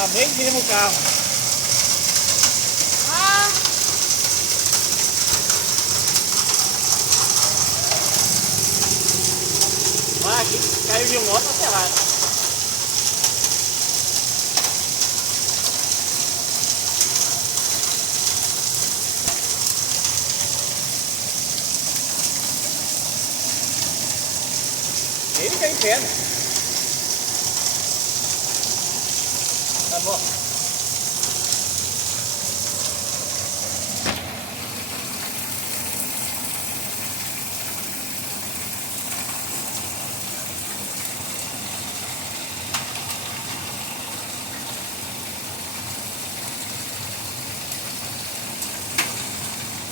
Tá bem firme o carro. Vai aqui, caiu de moto, tá ferrado. Ele tá em pé, né? Tá bom.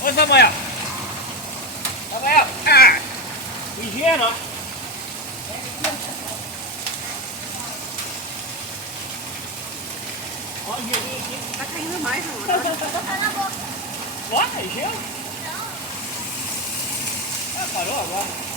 Ô Samuel! Samuel! Ah! Higiene, ó! Olha o gelinho aqui. Tá caindo mais, amor. Tá na boca. Bota, gelo? Não. Ah, parou agora.